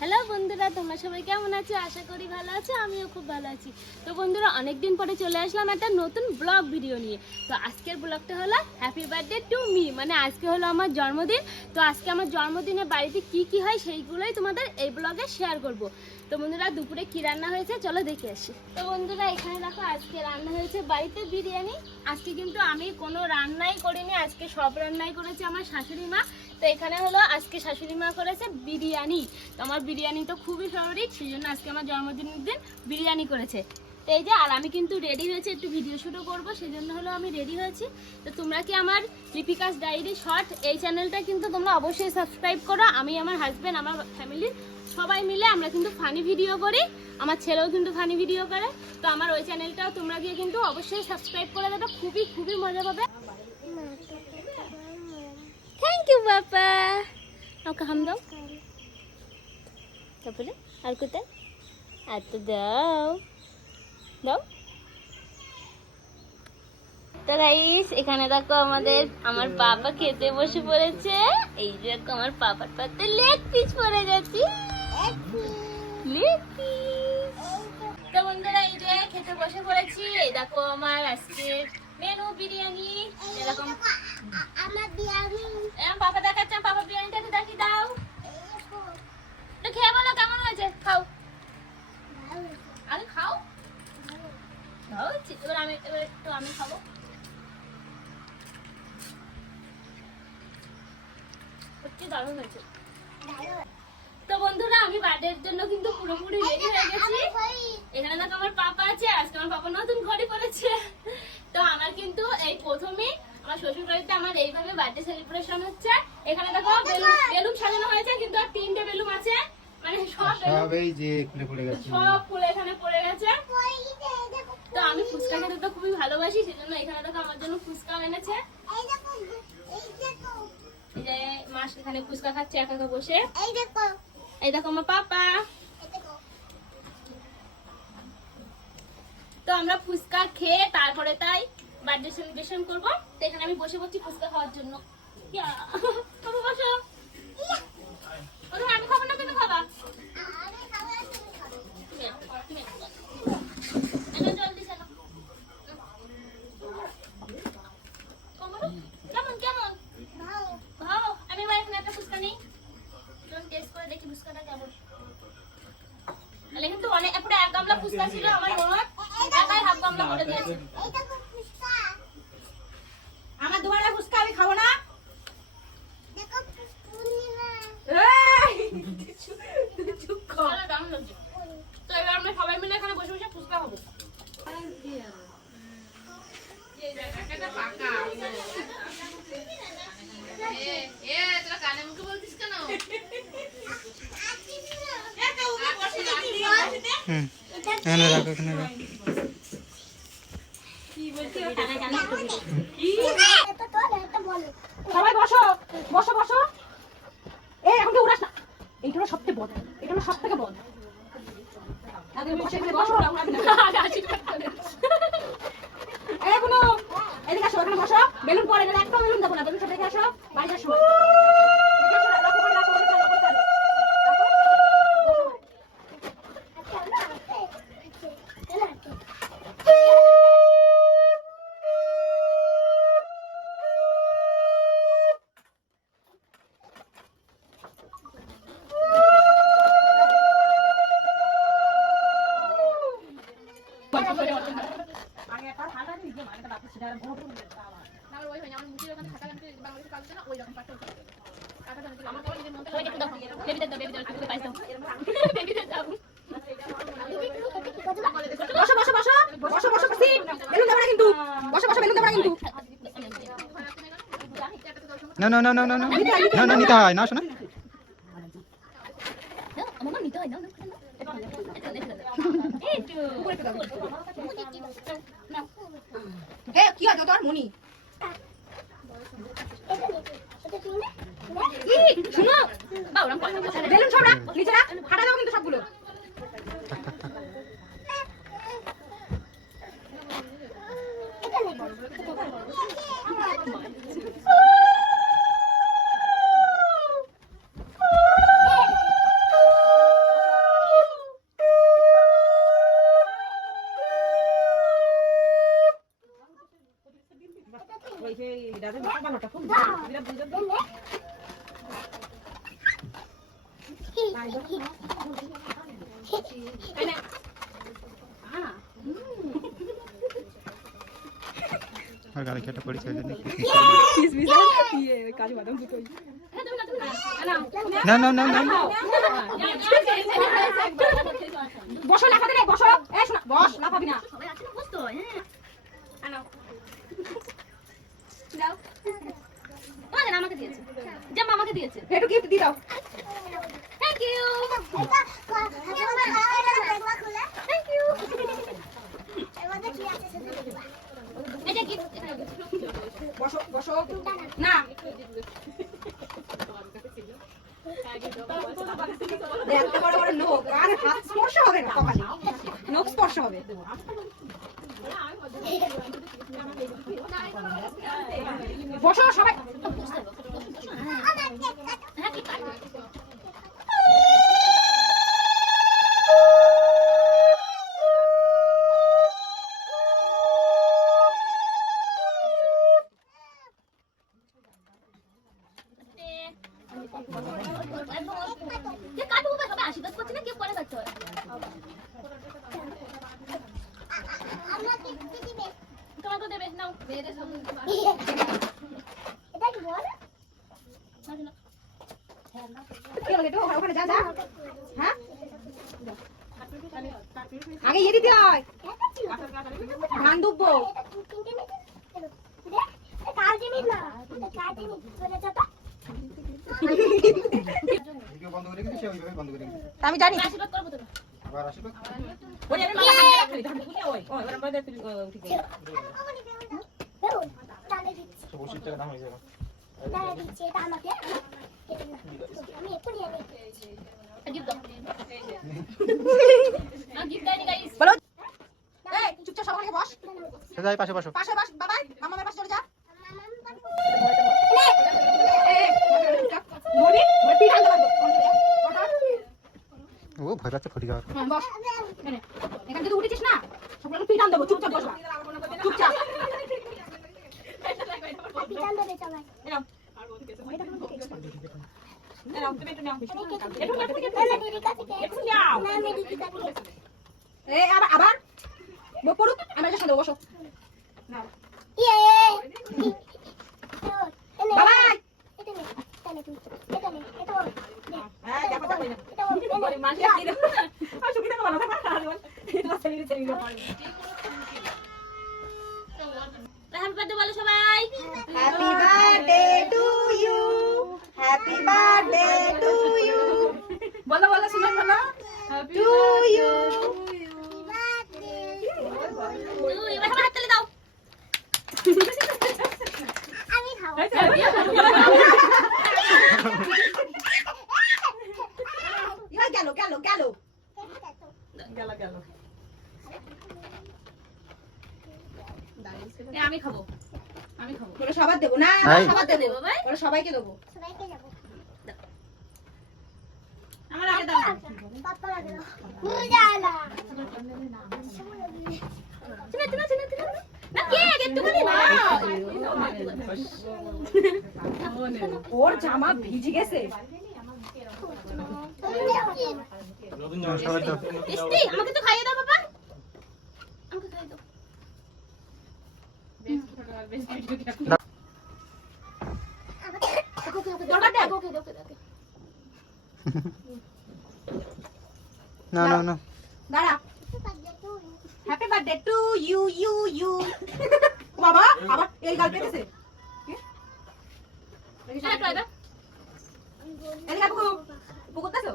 Hello বন্ধুরা, তোমরা সবাই কেমন আছো? আশা করি ভালো আছো, আমিও খুব ভালো আছি। তো বন্ধুরা, অনেকদিন পরে চলে আসলাম একটা নতুন ব্লগ ভিডিও নিয়ে। তো আজকের ব্লগটা হলো হ্যাপি বার্থডে টু মি মানে আজকে হলো আমার জন্মদিন। তো আজকে আমার জন্মদিনে বাড়িতে কি কি হয়, সেইগুলোই তোমাদের এই ব্লগে শেয়ার করব। তো বন্ধুরা, দুপুরে কি রান্না হয়েছে? চলো দেখে আসি। তো বন্ধুরা, এখানে দেখো, আজকে রান্না হয়েছে বাড়িতে বিরিয়ানি। আজকে কিন্তু আমি কোনো রান্নাই করিনি, আজকে সব রান্নাই করেছে আমার শাশুড়ি মা। তো এখানে হলো, আজকে শাশুড়ি মা করেছে বিরিয়ানি। তো আমার বিরিয়ানি তো খুবই ফেভারিট সেই জন্য আজকে আমার জন্মদিনের দিন বিরিয়ানি করেছে। এই যে, আর আমি কিন্তু রেডি হয়েছি একটু ভিডিও শুটও করব সেই জন্য হলো আমি রেডি হয়েছি। তো তোমরা কি আমার লিপিকাস ডায়েরি শর্ট এই চ্যানেলটা কিন্তু তোমরা অবশ্যই সাবস্ক্রাইব করো। আমি, আমার হাজব্যান্ড আমার ফ্যামিলির সবাই মিলে আমরা কিন্তু ফানি ভিডিও করি। আমার ছেলেও কিন্তু ফানি ভিডিও করে। তো আমার ওই চ্যানেলটাও তোমরা গিয়ে কিন্তু অবশ্যই সাবস্ক্রাইব করে দেবে। খুবই খুবই মজা পাবে। থ্যাংক ইউ বাবা আমাকে হাম দাও। তারপরে আর কোথায়? আর তো দাও। দাও। তো এখানে দেখো আমাদের আমার পাপা খেতে বসে পড়েছে। এই যে দেখো আমার পাপার পাতে লেগ পিস পড়ে গেছে। লেগ পিস তো বন্ধুরা, এই যে খেতে বসে পড়েছি। এই দেখো আমার আজকে মেনু বিরিয়ানি। এরকম। আমার বিরিয়ানি এরকম পাপা দেখাচ্ছে পাপা বিরিয়ানিটা একটু দেখি দাও একটু খেয়ে বলো কেমন হয়েছে খাও আগে খাও দাও চি- এবার আমি এবার একটু আমি খাব সত্যি দারুণ হয়েছে। তো বন্ধুরা আমি বার্থডের জন্য কিন্তু পুরোপুরি রেডি হয়ে গেছি। এখানে দেখো আমার পাপা আছে আজকে আমার পাপা নতুন ঘড়ি পড়েছে। তো আমার কিন্তু এই প্রথমেই আমার শ্বশুর বাড়িতে আমার এইভাবে বার্থডে সেলিব্রেশন হচ্ছে। এখানে দেখো বেলুন বেলুন সাজানো হয়েছে কিন্তু আর তিনটে বেলুন আছে। মানে সব সব এই যে খুলে পড়ে গেছে। সব ফুল এখানে পড়ে গেছে। তো আমি ফুচকা খেতে তো খুবই ভালোবাসি সেজন্য এখানে দেখো আমার জন্য ফুচকা এনেছে। এই যে মাস এখানে ফুচকা খাচ্ছে একা একা বসে। এই দেখো। আমার পাপা। তো আমরা ফুচকা খেয়ে তারপরে তাই বার্থডে সেলিব্রেশন করব। তো এখানে আমি বসে পড়ছি ফুচকা খাওয়ার জন্য। বসো। আমি খাবা তুমি এনো, তুমি এনো। এনো, জলদি এনো। কমলো? কেমন কেমন ভালো আমি এবার এখানে একটা ফুচকা নিই টেস্ট করে দেখি ফুচকাটা কেমন তাহলে কিন্তু অনেক পুরো এক গামলা ফুচকা ছিল আমার মনে একাই হাফ গামলা করে দিয়েছে আমার দুবারে ফুচকা আমি খাব না চুপ কর তাহলে এবার আমরা সবাই মিলে এখানে বসে বসে সবাই বসো বসো বসো। এই এখন তো উড়াস না। এইটা সবথেকে বড়। এগুলো সব থেকে বন্ধ তাদের বসে বসে না না না না না না। না না নিতে হয় না শোনা। হয় কি আছে তোর? মনি। বেলুন সব রাখ নিচে রাখ ফাটা এটা বুঝে এই নে। আনা। আর গাড়ি খেটে পড়েছে ওই জন্য। কিসমিস আর দিয়ে কাজু বাদাম দুটোই। না না। না না না। বসো লাফাতে নেই বসো। এই শোনা বস লাফাবি না। সবাই আছে না বুঝতো হ্যাঁ। আনো আমাকে দিয়েছে। জামা আমাকে দিয়েছে। একটু গিফট দিয়ে দাও থ্যাংক ইউ থ্যাংক ইউ এর মধ্যে কি আছে সেটা দেখবা। এটা গিফট বসো বসো না এত বড় বড় নোখ আর হাত স্পর্শ হবে না কপালে নখ স্পর্শ হবে বসো সবাই। হ্যাঁ কি তোমাকে দেবে নাও। মেয়েদের সব এটা কি বল? কি হলো একটু ওখানে যা যা। হ্যাঁ? আগে ইয়ে দিতে হয়। ধান রেখেছি আমি জানি। আশীর্বাদ করব হয়ে পাশে বসো পাশে বস বাবাই মামার পাশে চলে যা মামা, মামা, মরি মরি তুই ডাল দেবো ও ভয় পাচ্ছে ফুটি যাওয়ার বস। এখানে। থেকে উঠেছিস না? সবগুলো পিটান দেবো। চুপচাপ বসবা চুপচাপ। পিটান দেবে সবাই। একটু নাও একটু একটু না, না, দিদি কাছে কে? একটু নাও না, আমি দিদি কাছে কে? এই আবার আবার বো পড়ুক আমরা যখন দেবো বসো নাও ইয়ে! এনে, বাবাই এটা নে, এটা নে তুই। এটা নে, এটা ওর। নে, হ্যাঁ দেখো দেখো এটা ওর। এনে। বলে মাসি দিয়ে দাও আর সুবিধা করো না থাকো এটা ছেলে ছেলে হ্যাপি বার্থডে বলো সবাই happy birthday to you happy birthday to you বলো বলো শুনো বলো গেল গেল গেল গেল গেল আমি খাব আমি খাব বলে সবার দেবো। না। সবার দেবো। দেবো ভাই বলে সবাইকে দেবো। সবাইকে যাব। আমার আগে দাও। পাপ্পা লাগে না। মুজালা। চিনা চিনা চিনা চিনা না কে আগে একটুখানি না ওর জামা ভিজে গেছে সবাই তো ইস্তি আমাকে তো খাইয়ে দাও বাবা আমাকে খাইয়ে দাও ওকে, ওকে, ওকে, দরকার দেখ। ওকে, ওকে, ওকে, ওকে। না না না দাঁড়া happy birthday to you you you বাবা আবার এই গাল পেতেছে হ্যাঁ, ট্রাই দাও। এদিকে পুকু পুকু দেছো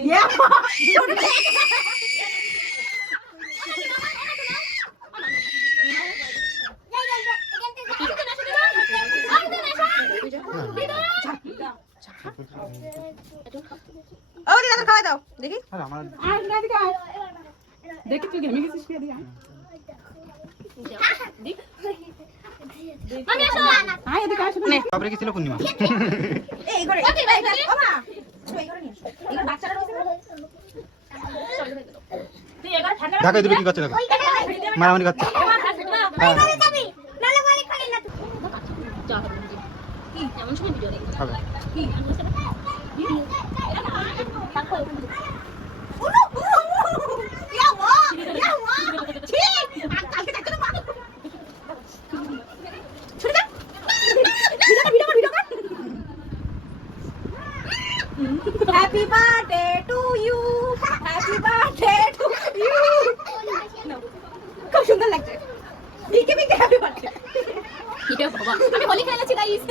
ইয়া আমাকে না শুনে দাও। আমাকে না ও দিদা খাওয়া দাও। দেখি। আর আমার আর না দিকে আয়। দেখি তুই ঘেমে গেছিস কি দিকে মামি আসো আয় এদিকে আসো নে? তারপরে কি ছিল পূর্ণিমা এই করে ওকে, ভাই, ভাই। ও মা এই করে নিয়ে এসো। এই করে বাচ্চারা রয়েছে তুই এগারো ঠান্ডা ঢাকায় দুটো কি করছে দেখো মারামারি করছে হ্যাঁ না কি এমন সময় ভিডিও দেখো হবে কি আমি বলছি না? Happy birthday to you happy birthday to you খুব সুন্দর লাগছে বিকে বিকে হ্যাপি বার্থডে ইয়ে বাবা আমি হোলি খেলেছি গাইস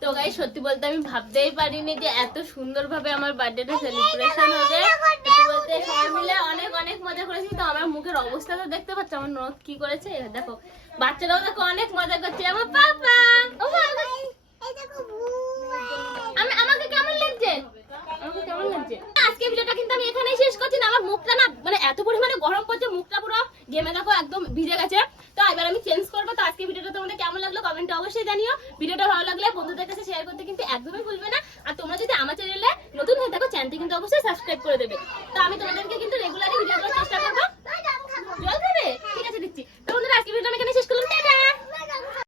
তো গাই সত্যি বলতে আমি ভাবতেই পারিনি যে এত সুন্দরভাবে আমার বার্থডেটা সেলিব্রেশন হবে। সত্যি বলতে সবাই মিলে অনেক অনেক মজা করেছি। তো আমার মুখের অবস্থা তো দেখতে পাচ্ছ আমার নখ কি করেছে? দেখো বাচ্চারাও দেখো অনেক মজা করছে। আমার পাপা! আমি আমাকে কেমন লাগছে? আমাকে কেমন লাগছে? আজকে ভিডিওটা কিন্তু আমি এখানেই শেষ করছি না। আমার মুখটা না মানে এত পরিমাণে গরম করছে মুখটা পুরো গেমে দেখো একদম ভিজে গেছে তো এবার আমি চেঞ্জ করব তো আজকে ভিডিওটা তোমাদের কেমন লাগল কমেন্টে অবশ্যই জানিও ভিডিওটা ভালো লাগলে বন্ধুদের কাছে শেয়ার করতে কিন্তু একদমই ভুলবে না।